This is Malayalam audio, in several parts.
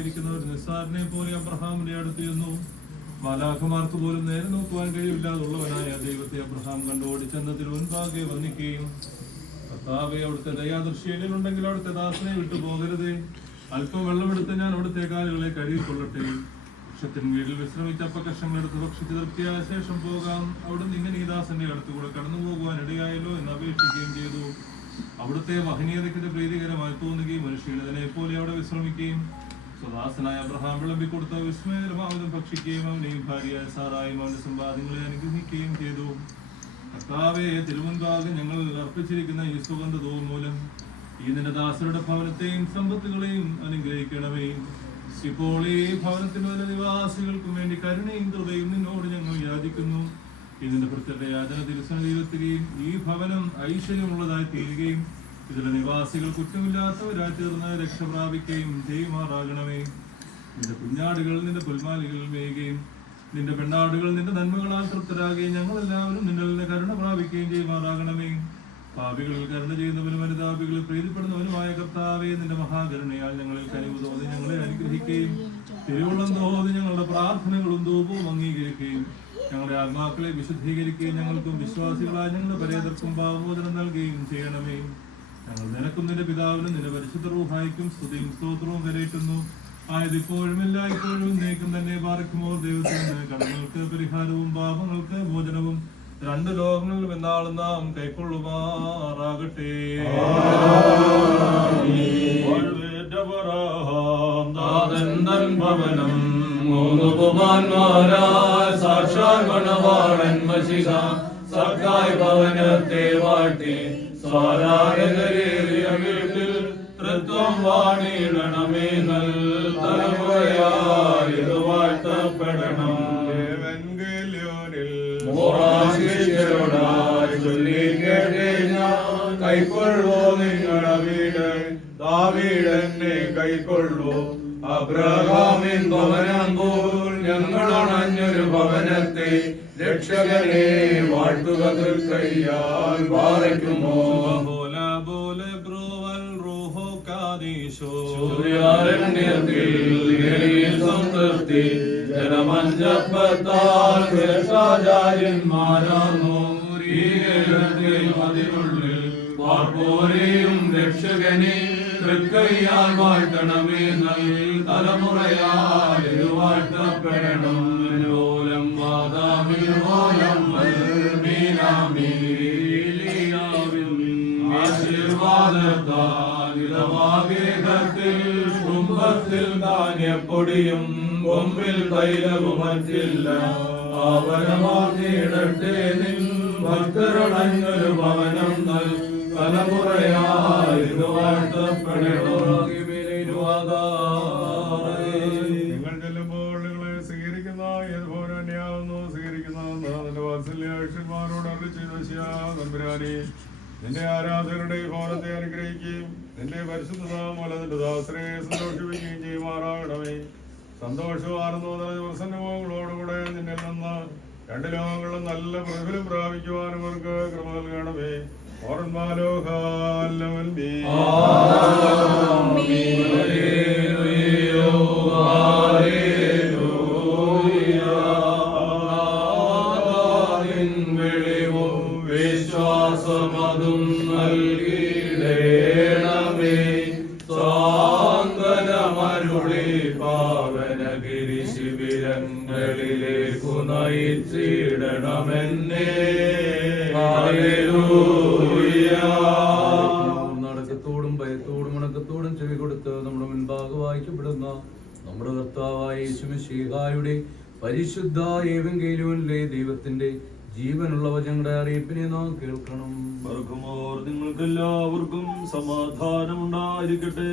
ഇരിക്കുന്ന ഒരു നിസ്സാരനെ പോലെ അബ്രഹാമിന്റെ അടുത്ത് ചെന്നു മാലാഖമാർക്ക് പോലും നേരെ നോക്കുവാൻ കഴിവില്ലാതുള്ളവനായ ദൈവത്തെ അബ്രഹാം കണ്ടു ഓടിച്ചെന്നതിൽ മുൻപാകെ വന്നിക്കുകയും കർത്താവെ അവിടുത്തെ ദയാദൃശ്യയിലുണ്ടെങ്കിൽ അവിടുത്തെ ദാസനെ വിട്ടു പോകരുത്. അല്പം വെള്ളമെടുത്ത് ഞാൻ അവിടുത്തെ കാലുകളെ കഴുകിക്കൊള്ളട്ടെ. വൃക്ഷത്തിന് വീട്ടിൽ വിശ്രമിച്ച അപ്പകഷങ്ങൾ എടുത്ത് ഭക്ഷിച്ച് തൃപ്തിയായ ശേഷം പോകാം. അവിടുന്ന് ഇങ്ങനെ ഈ ദാസന്റെ അടുത്തുകൂടെ കടന്നു പോകുവാൻ ഇടയായല്ലോ എന്ന് അപേക്ഷിക്കുകയും ചെയ്തു. അവിടുത്തെ വഹനീയതയ്ക്ക് പ്രീതികരമായി തോന്നുകയും മനുഷ്യനെ പോലെ അവിടെ വിശ്രമിക്കുകയും സ്വദാസനായ അബ്രഹാം വിളമ്പി കൊടുത്ത വിസ്മയകരമാവതും ഭക്ഷിക്കുകയും അവനെയും ഭാര്യയായ സാറായും അവന്റെ സമ്പാദ്യങ്ങളെ അനുഗ്രഹിക്കുകയും ചെയ്തു. കർത്താവെ തിരുമുൻപാകെ ഞങ്ങൾ അർപ്പിച്ചിരിക്കുന്ന ഈ സുഗന്ധതവും മൂലം ഈ നിന്റെ ദാസരുടെ ഭവനത്തെയും സമ്പത്തുകളെയും അനുഗ്രഹിക്കണമേ. ഇപ്പോൾ ഈ ഭവനത്തിനുള്ള നിവാസികൾക്കും വേണ്ടി കരുണയും കൃപയും നിന്നോട് ഞങ്ങൾ യാചിക്കുന്നു. ഇതിന്റെ പ്രത്യേക യാചന തിരുസന്നിധിയിലെത്തുകയും ഈ ഭവനം ഐശ്വര്യമുള്ളതായി തീരുകയും ഇതിലെ നിവാസികൾ കുറ്റമില്ലാത്തവരായി തീർന്ന് രക്ഷ പ്രാപിക്കുകയും ചെയ്യുമാറാകണമേ നിന്റെ കുഞ്ഞാടുകൾ നിന്റെ പുൽമാലികൾ വേകുകയും നിന്റെ പെണ്ണാടുകൾ നിന്റെ നന്മകളാൽ തൃപ്തരാകുകയും ഞങ്ങളെല്ലാവരും നിങ്ങളുടെ കരുണ പ്രാപിക്കുകയും ചെയ്യുമാറാകണമേ പാപികളിൽ കരുണ ചെയ്യുന്നവനും അനുതാപികളിൽ പ്രീതിപ്പെടുന്നവനുമായ കർത്താവെ നിന്റെ മഹാകരുണയാൽ ഞങ്ങളിൽ കനിവ് തോന്നി ഞങ്ങളെ അനുഗ്രഹിക്കുകയും തിരുവുള്ളം തോന്നി ഞങ്ങളുടെ പ്രാർത്ഥനകളും ധൂപവും അംഗീകരിക്കുകയും ഞങ്ങളുടെ ആത്മാക്കളെ വിശുദ്ധീകരിക്കുകയും ഞങ്ങൾക്കും വിശ്വാസികളായ ഞങ്ങളുടെ പരേതർക്കും ഭാവമോചനം നൽകുകയും ചെയ്യണമേ. ഞങ്ങൾ നിനക്കും നിന്റെ പിതാവിനും നിന്റെ പരിശുദ്ധ റൂഹായിക്കും സ്തുതിയും സ്തോത്രവും കരയിട്ടുന്നു ആയതിപ്പോഴും എല്ലായ്പ്പോഴും നീക്കും തന്നെ പാർക്കുമോ ദൈവത്തിന് കടങ്ങൾക്ക് പരിഹാരവും പാപങ്ങൾക്ക് മോചനവും രണ്ട് ലോകങ്ങളിലും എന്നാളും നാം കൈക്കൊള്ളുമാറാകട്ടെ. സാക്ഷാൻ മണവാളൻ മഷിക സർക്കായ് ഭവനത്തെ വാട്ടി സാരാരകരേറിയ വീട്ടിൽ തൃത്വം വാണിടണമേ നൽ തലമുറയായി ഇത് വാഴ്ത്തപ്പെടണം മോറാശിഷ്യരോടായി ചൊല്ലി കേട്ടേ ഞാൻ കൈക്കൊള്ളോ നിങ്ങളുടെ വീട്. ദാവീടെന്നെ കൈക്കൊള്ളൂ. അബ്രഹാമിൻ ഭവനം പോൽ ഞങ്ങളണഞ്ഞൊരു ഭവനത്തെ രക്ഷകനെ തൃക്കയ്യാൽ പാറയ്ക്കുമോ ബോല ബോല ബ്രോവൽ റൂഹോ കാദീശോ. സൂര്യാരണ്യത്തിൽ സംതൃപ്തി ജനമഞ്ചപ്പത്താൽ ശ്രേഷ്ഠാചാര്യന്മാരാർന്നു അതിനുള്ളിൽ പാർപ്പോരെയും രക്ഷകനെ തൃക്കയ്യാൽ വാഴ്ത്തണമേ നൽ തലമുറയാൽ കുംഭത്തിൽ ധാന്യപ്പൊടിയും കൊമ്പിൽ തൈലവും മറ്റില്ല ആവരമാർന്നിടട്ടെ നിൻ ഭക്തരടങ്ങൊരു ഭവനം നൽ. തലമുറയായി വാഴ്ത്തപ്പെടണം? നിങ്ങൾ സ്വീകരിക്കുന്ന ഏതുപോലെ തന്നെയാവുന്നു സ്വീകരിക്കുന്ന വാത്സല്യാക്ഷന്മാരോട് അരുളി ചെയ്ത ശിയാതമ്പുരാനെ നിന്റെ ആരാധകരുടെ ഭവനത്തെ അനുഗ്രഹിക്കുകയും നിന്റെ പരിശുദ്ധതാമൂല നിന്റെ ദാസരെ സന്തോഷിപ്പിക്കുകയും ചെയ്യുമാറാകണമേ. സന്തോഷവും ആനന്ദവും പ്രസന്നങ്ങളോടുകൂടെ നിന്നിൽ നിന്ന് രണ്ട് ലോകങ്ങളും നല്ല പ്രതിഫലം പ്രാപിക്കുവാനും അവർക്ക് കൃപ നൽകണമേ. വിശ്വാസമതും പാവനഗിരി ശിബിരങ്ങളിലേക്കു നയിച്ചിടണമെന്നേ നടക്കത്തോടും ഭയത്തോടും ഉണക്കത്തോടും ചെവി കൊടുത്ത് നമ്മുടെ മുൻപാകെ വായിക്കപ്പെടുന്ന നമ്മുടെ കർത്താവായ യേശുമിശിഹായുടെ പരിശുദ്ധ ഏവെങ്കേലുവിലെ ദൈവത്തിന്റെ ജീവനുള്ള വചങ്ങളുടെ അറിയിപ്പിനെ നാം കേൾക്കണം. ബർക്കുമോർ നിങ്ങൾക്ക് എല്ലാവർക്കും സമാധാനം ഉണ്ടായിരിക്കട്ടെ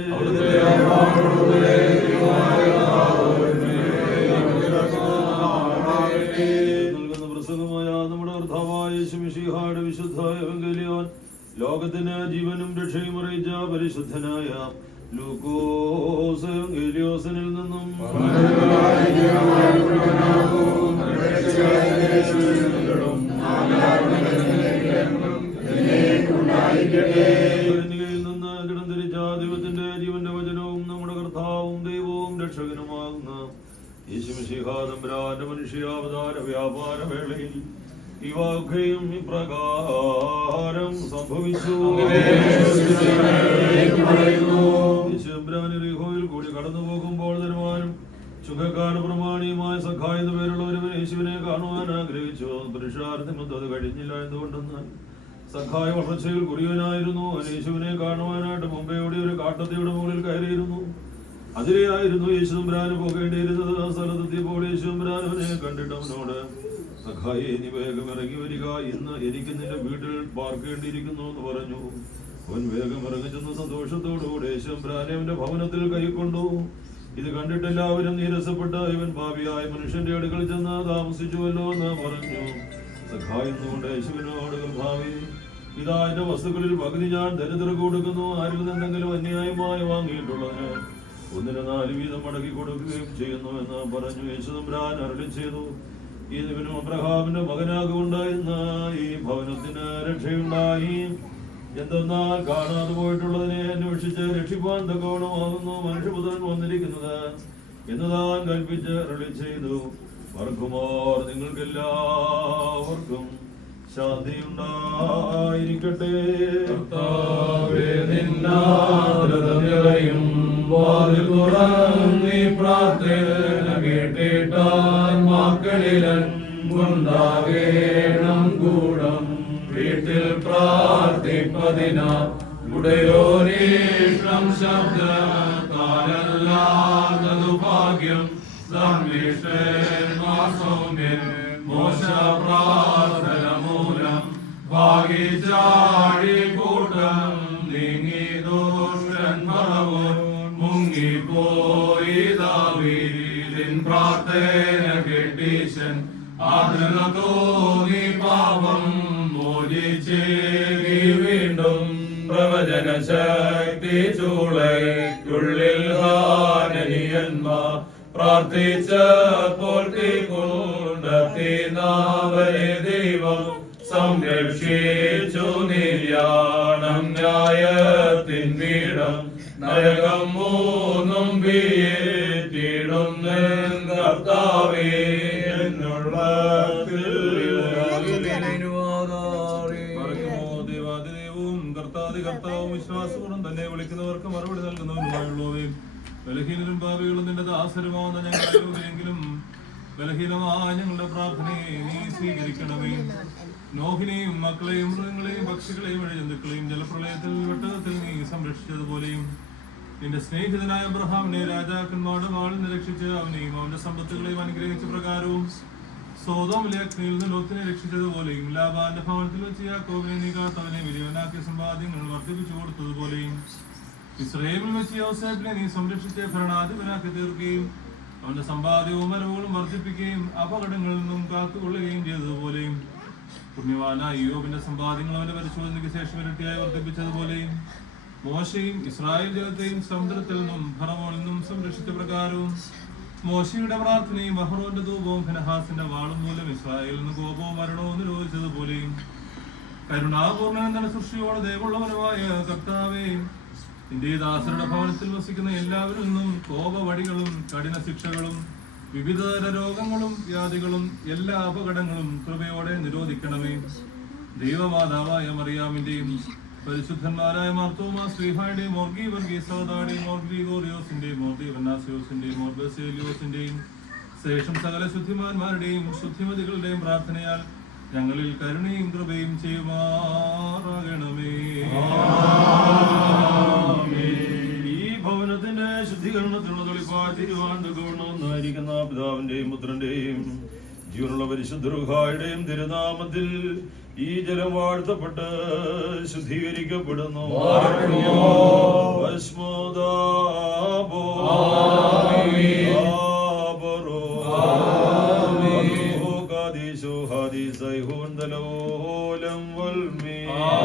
നൽകുന്ന പ്രസംഗമായ നമ്മുടെ കർത്താവായ യേശുമിശിഹായുടെ വിശുദ്ധ എവങ്കലിയോൻ ലോകത്തിന് ജീവനും രക്ഷയും അറിയിച്ച പരിശുദ്ധനായ ലൂക്കോസ് എവങ്കലിയോസിനിൽ നിന്നും നിന്ന് കിടം ധരിച്ച ദൈവത്തിന്റെ ജീവന്റെ വചനവും നമ്മുടെ കർത്താവും ദൈവവും രക്ഷകനും രക്ഷാകരനുമാകുന്ന യേശുമിശിഹാദംബരാന്റെ മനുഷ്യാവതാര വ്യാപാര വേളയിൽ ഇവയൊക്കെയും ഇപ്രകാരം സംഭവിച്ചു. ചുങ്കക്കാർ പ്രമാണിയുമായ സഖായ എന്ന പേരുള്ള ഒരുവൻ യേശുവിനെ കാണുവാൻ ആഗ്രഹിച്ചു. പുരുഷാർത്ഥം അത് കഴിഞ്ഞില്ല എന്തുകൊണ്ടെന്നാൽ സഖായ വളർച്ചയിൽ കുറിയനായിരുന്നു യേശുവിനെ കാണുവാനായിട്ട് ഓടി ഒരു കാട്ടത്തിയുടെ മുകളിൽ കയറിയിരുന്നു. അതിലെയായിരുന്നു യേശുദമ്പരാന് പോകേണ്ടിയിരുന്നത്. ആ സ്ഥലത്തെത്തിയപ്പോൾ യേശുദമ്പരാൻ കണ്ടിട്ടവനോട് സഖായെ നീ വേഗം ഇറങ്ങി വരിക. ഇന്ന് എനിക്ക് നിന്റെ വീട്ടിൽ പാർക്കേണ്ടിയിരിക്കുന്നു എന്ന് പറഞ്ഞു. അവൻ വേഗം ഇറങ്ങി ചെന്ന സന്തോഷത്തോടുകൂടെ യേശുദമ്പരാനെ അവന്റെ ഭവനത്തിൽ കൈക്കൊണ്ടു. ഇത് കണ്ടിട്ട് എല്ലാവരും നീരസപ്പെട്ട് ഇവൻ ഭാവിയായ മനുഷ്യന്റെ അടുക്കൽ ചെന്ന് താമസിച്ചുവല്ലോ എന്ന് പറഞ്ഞു. സഖായുന്നുകൊണ്ട് യേശുവിനോട് ഭാവി ഇതാ എന്റെ വസ്തുക്കളിൽ പകുതി ഞാൻ ദരിദ്രർക്ക് കൊടുക്കുന്നു. ആരിൽ നിന്നെങ്കിലും അന്യായമായി വാങ്ങിയിട്ടുള്ളതിന് ഒന്നിന് നാല് വീതം മടക്കി കൊടുക്കുകയും ചെയ്യുന്നു എന്ന് പറഞ്ഞു. യേശുദമ്പ്രാൻ അരളി ചെയ്തു ഇതിനും അബ്രഹാമിന്റെ മകനാകുണ്ടായിരുന്ന ഈ ഭവനത്തിന് രക്ഷയുണ്ടായി. എന്തെന്നാൽ കാണാതെ പോയിട്ടുള്ളതിനെ അന്വേഷിച്ച് രക്ഷിപ്പാൻ തക്കവണമാകുന്നു മനുഷ്യപുത്രൻ വന്നിരിക്കുന്നത്. എന്ന് താൻ കൽപ്പിച്ച് അരളി ചെയ്തു. വർഗുമാർ നിങ്ങൾക്കെല്ലാവർക്കും ശാന്തി ഉണ്ടായിരിക്കട്ടെ കർത്താവേ, നിന്നാദരത നിറയും. വാതിൽ തുറന്നീ പ്രാർത്ഥന. പ്രാർത്ഥിപ്പതിനാ ഉടയോരീഷ്ണം ശബ്ദത്താലല്ലാതതു ഭാഗ്യം. സംവിഷ്ടന്മാർ സൗമ്യൻ മോശ മൂലം. കൂട്ടം പ്രാർത്ഥിച്ചപ്പോൾ തീകൊണ്ടെത്തി നാവരെ ദൈവം സംരക്ഷിച്ചു നിര്യാണം ന്യായത്തിൻ വീടം നരകം മൂന്നും വീട്ടിടുന്ന കർത്താവേ. ബലഹീനരും പാപികളും നിന്റെ ദാസരുമാവുന്ന ഞങ്ങളെങ്കിലും ബലഹീനമായ ഞങ്ങളുടെ പ്രാർത്ഥനയെ നീ സ്വീകരിക്കണമേ. നോഹിനെയും മക്കളെയും മൃഗങ്ങളെയും പക്ഷികളെയും ജന്തുക്കളെയും ജലപ്രളയത്തിൽ വെട്ടകത്തിൽ നീ സംരക്ഷിച്ചതുപോലെയും നിന്റെ സ്നേഹിതനായ അബ്രഹാമിനെ രാജാക്കന്മാരുടെ വാളിൽ നിന്ന് രക്ഷിച്ച് അവനെയും അവന്റെ സമ്പത്തുകളെയും അനുഗ്രഹിച്ച പ്രകാരവും സോതോമിലെ അഗ്നിയിൽ നിന്ന് ലോത്തിനെ രക്ഷിച്ചതുപോലെയും ലാബാന്റെ ഭവനത്തിൽ വെച്ച് യാക്കോബിനെ നീ കാത്തവനെ വലിയവനാക്കിയ സമ്പാദ്യങ്ങൾ വർദ്ധിപ്പിച്ചു കൊടുത്തതുപോലെയും ഇസ്രയേലിൽ വെച്ച് യോസേഫിനെ നീ സംരക്ഷിച്ച് ഭരണാധിപനാക്കി തീർക്കുകയും അവന്റെ സമ്പാദ്യവും വരവുകളും വർദ്ധിപ്പിക്കുകയും അപകടങ്ങളിൽ നിന്നും കാത്തുകൊള്ളുകയും ചെയ്തതുപോലെയും. പുണ്യവാനായ യോബിന്റെ സമ്പാദ്യങ്ങൾ അവന്റെ പരിശോധനയ്ക്ക് ശേഷം ഇരട്ടിയായി വർദ്ധിപ്പിച്ചതുപോലെയും. മോശയും ഇസ്രായേൽ ജനത്തെയും സമുദ്രത്തിൽ നിന്നും ഫറവോണിൽ നിന്നും സംരക്ഷിച്ച പ്രകാരവും മോശയുടെ പ്രാർത്ഥനയും ബഹ്റോന്റെ ധൂപവും ഫിനഹാസിന്റെ വാളും മൂലം ഇസ്രായേലിൽ നിന്ന് കോപവും മരണവും നിരോധിച്ചതുപോലെയും. കരുണാപൂർണൻ തന്റെ സൃഷ്ടിയോട് ദയവുള്ളവനുമായ കർത്താവേ നിന്റെ ഈ ദാസരുടെ ഭവനത്തിൽ വസിക്കുന്ന എല്ലാവരിൽ നിന്നും കോപവടികളും കഠിന ശിക്ഷകളും വിവിധതര രോഗങ്ങളും വ്യാധികളും എല്ലാ അപകടങ്ങളും കൃപയോടെ നിരോധിക്കണമേ. ദൈവമാതാവായ മറിയാമിന്റെയും പരിശുദ്ധന്മാരായ മാർത്തോമാ ശ്രീഹായുടെയും മോർഗി വർഗീസോദാടെയും മോർഗി ഗോറിയോസിന്റെയും മോർഗി വന്നാസിയോസിന്റെയും മോർബസേലിയോസിന്റെയും ശേഷം സകല ശുദ്ധിമാന്മാരുടെയും ശുദ്ധിമതികളുടെയും പ്രാർത്ഥനയാൽ ഞങ്ങളിൽ കരുണയും കൃപയും ചെയ്യുമാറാകണമേ. ഈ ഭവനത്തിന്റെ ശുദ്ധീകരണത്തിനുള്ള തെളിപ്പായ തിരുവനന്തപുരം ഒന്നായിരിക്കുന്ന പിതാവിന്റെയും പുത്രന്റെയും ജീവനുള്ള പരിശുദ്ധരുഹായുടെയും തിരുനാമത്തിൽ ഈ ജലം വാഴ്ത്തപ്പെട്ട് ശുദ്ധീകരിക്കപ്പെടുന്നു. ഭസ്മോദാബോ.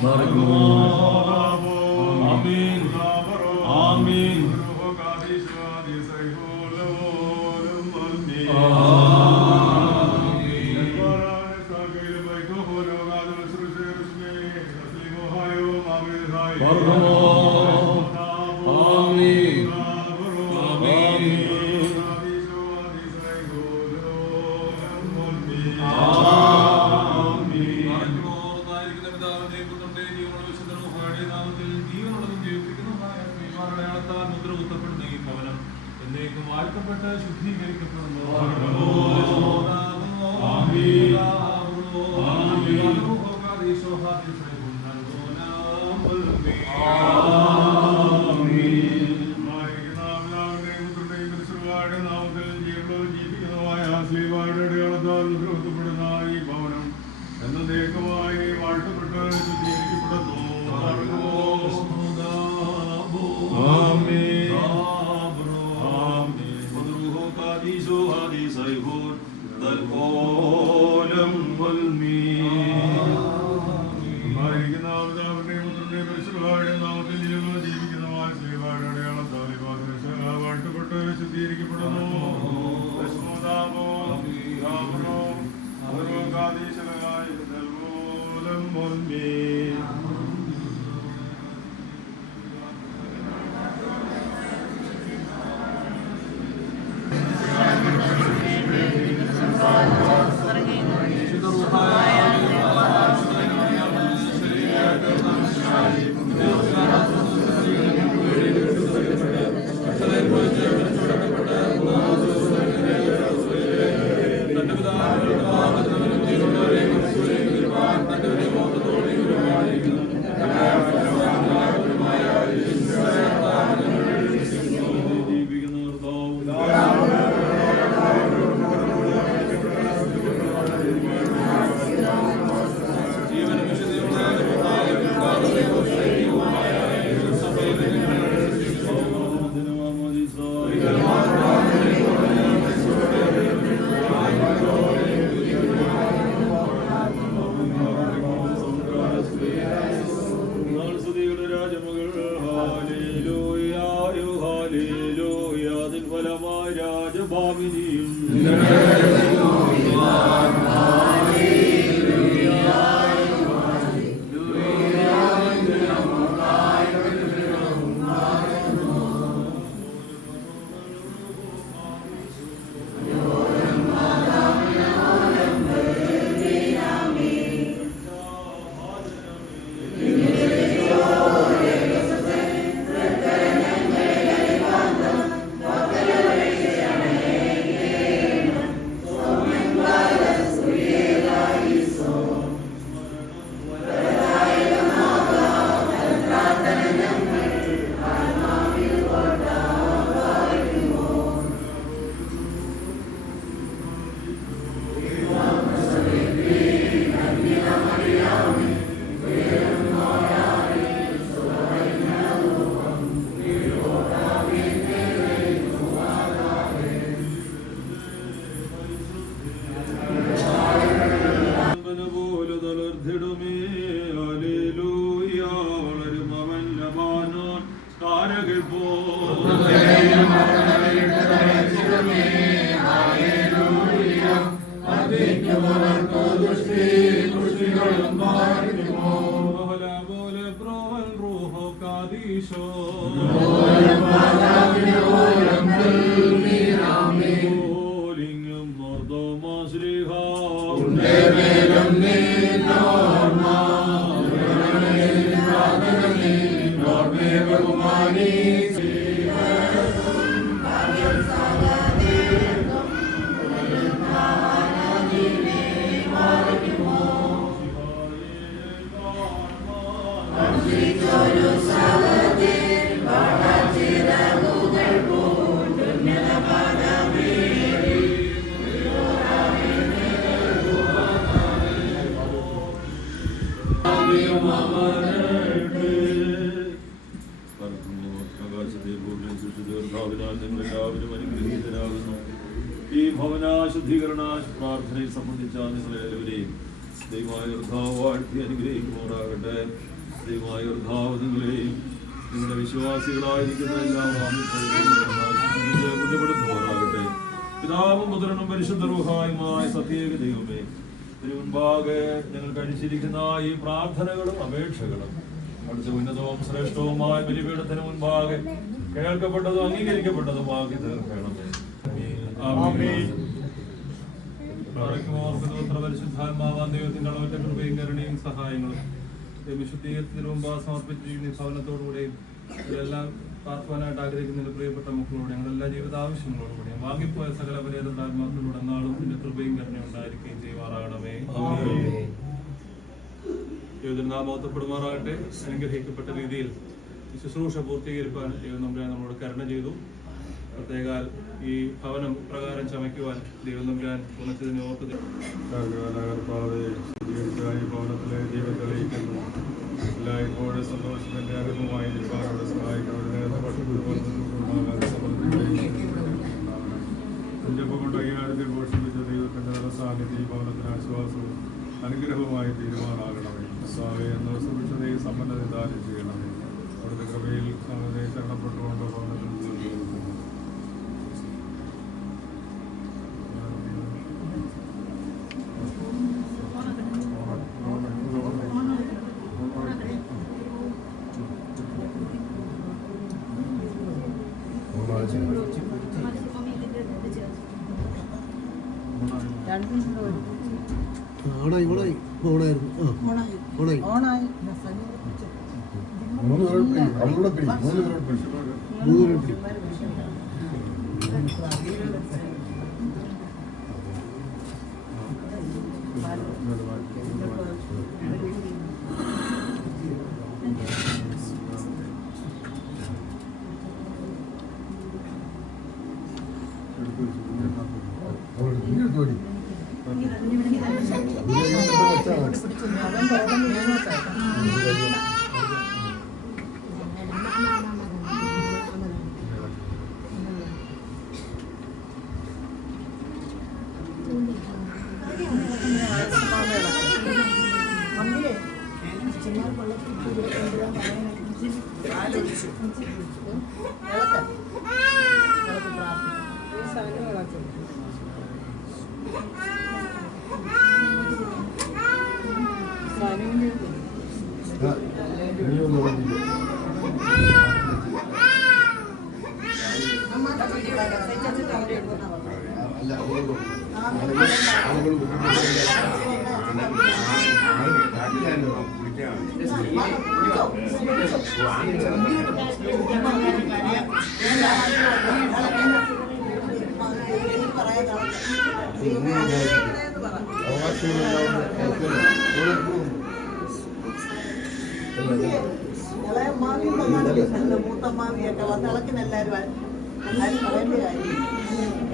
Amen. Amen. Amen. വിശുദ്ധീകരിക്കപ്പെടുന്നു വിഷ്ണുതാപോ ഓരോ കാതീശനായി നൽകോലം പൊന്മേ. piso. പ്രാർത്ഥനയിൽ സംബന്ധിച്ച നിങ്ങളെല്ലാവരെയും ദൈവമായ കർത്താവ് വാഴ്ത്തി അനുഗ്രഹിക്കുമാറാകട്ടെ. ദൈവമായ കർത്താവ് നിങ്ങളെയും നിങ്ങളുടെ വിശ്വാസികളായിരിക്കുന്ന എല്ലാ കുറ്റപ്പെടുത്തുമാറാകട്ടെ പിതാവും മുദ്രനും പരിശുദ്ധ രൂഹായുമായ സത്യേക ദൈവമേ ഇതിനു മുൻപാകെ ഞങ്ങൾ കഴിച്ചിരിക്കുന്ന ഈ പ്രാർത്ഥനകളും അപേക്ഷകളും അടുത്ത ഉന്നതവും ശ്രേഷ്ഠവുമായ ബലിപീഠത്തിന് മുൻപാകെ കേൾക്കപ്പെട്ടതും അംഗീകരിക്കപ്പെട്ടതുമാക്കി തീർക്കണമേ. ആമേൻ. പരിശുദ്ധാത്മാവാൻ ദൈവത്തിന്റെ അളവറ്റ കൃപയും കരുണയും സഹായങ്ങളും. വിശുദ്ധീകരണത്തിന് മുമ്പ് സമർപ്പിച്ചിരിക്കുന്ന ഈ ഭവനത്തോടുകൂടെയും ഇതെല്ലാം പാർക്കുവാനായിട്ട് പ്രിയപ്പെട്ട മക്കളോട് ഞങ്ങളെല്ലാ ജീവിത ആവശ്യങ്ങളോടുകൂടിയും വാങ്ങിപ്പോയ സകല പരേതാത്മാക്കളോട് എന്നാളും പിന്നെ കൃപയും കരുണയും ഉണ്ടായിരിക്കുകയും ചെയ്യുമാറാകണമേ. നാമോത്തപ്പെടുമാറാകട്ടെ അനുഗ്രഹിക്കപ്പെട്ട രീതിയിൽ ശുശ്രൂഷ പൂർത്തീകരിക്കാൻ ദൈവം നമ്മളോട് കരുണ ചെയ്തു. പ്രത്യേകാൽ ഈ ഭവനം പ്രകാരം ചമയ്ക്കുവാൻ ദൈവം നമ്പുരാൻ ഉണച്ചതിനെ ഓർത്ത് ഭവനത്തിലെ ജീവൻ തെളിയിക്കുന്നു. എല്ലായ്പ്പോഴും സന്തോഷത്തിന്റെ അനുഭവമായി ദൈവത്തിന്റെ നല്ല സാന്നിധ്യം ഈ ഭവനത്തിന് ആശ്വാസവും അനുഗ്രഹവുമായി തീരുമാനമാകണമേ. സ്വാമി എന്നോ സുഭിക്ഷതയും സമ്പന്നത ദാനം ചെയ്യണമേ ആണായി ഓണായി. ഓണായിരുന്നു. ഓണായി. ഓണായി. മൂന്ന് പേരോട് പിടി ഇങ്ങോട്ട് ആ, മൂത്തമ്മാവിയൊക്കെ വന്ന് ഇളക്കുന്ന എല്ലാവരും എല്ലാവരും പറയേണ്ട കാര്യം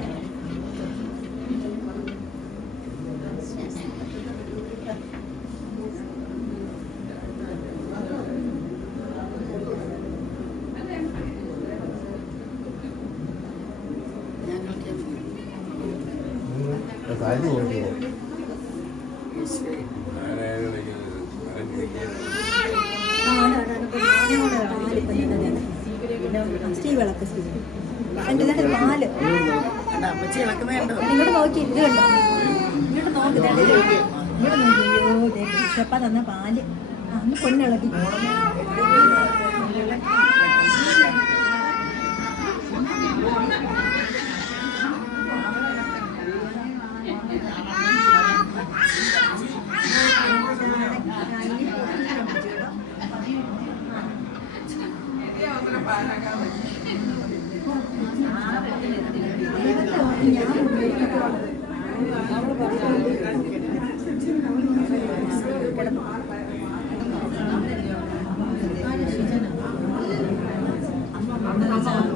സ്റ്റീവ് വിളക്ക് സ്റ്റീവ് എന്റെ ഇതിന്റെ പാൽ ഇങ്ങോട്ട് നോക്കി ഇത് കണ്ടോ ഇങ്ങോട്ട് നോക്കി ഇങ്ങോട്ട് നോക്കി വിശപ്പ തന്ന പാൽ ആ, ഒന്ന് പൊന്നിളക്കി ഇതെന്താ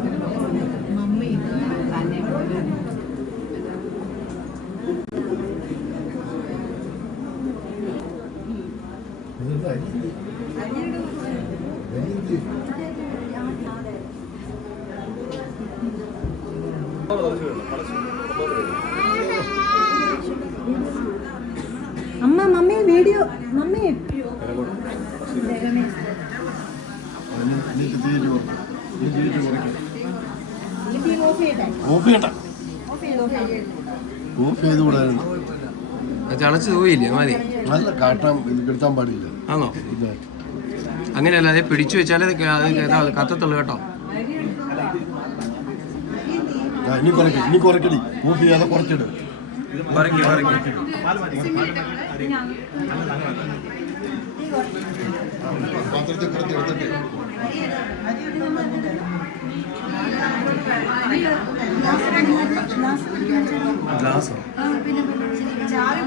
ഓഫ് ചെയ്യണ്ട ചെയ്ത് കൂടായിരുന്നു പോയില്ലേ മതി. നല്ല കാട്ടാൻ ഇത് കെടുത്താൻ പാടില്ല. ആണോ? അങ്ങനെയല്ല അതെ പിടിച്ചു വെച്ചാലേ അത് കത്തത്തുള്ളൂ കേട്ടോ. ഇനി കുറയ്ക്ക് ഇനി കുറയ്ക്കടി ഓഫ് ചെയ്യാതെ കുറച്ചിട്. പറക്കി പറക്കി पात्रते करते होते ते గ్లాస్ గ్లాస్ చాలా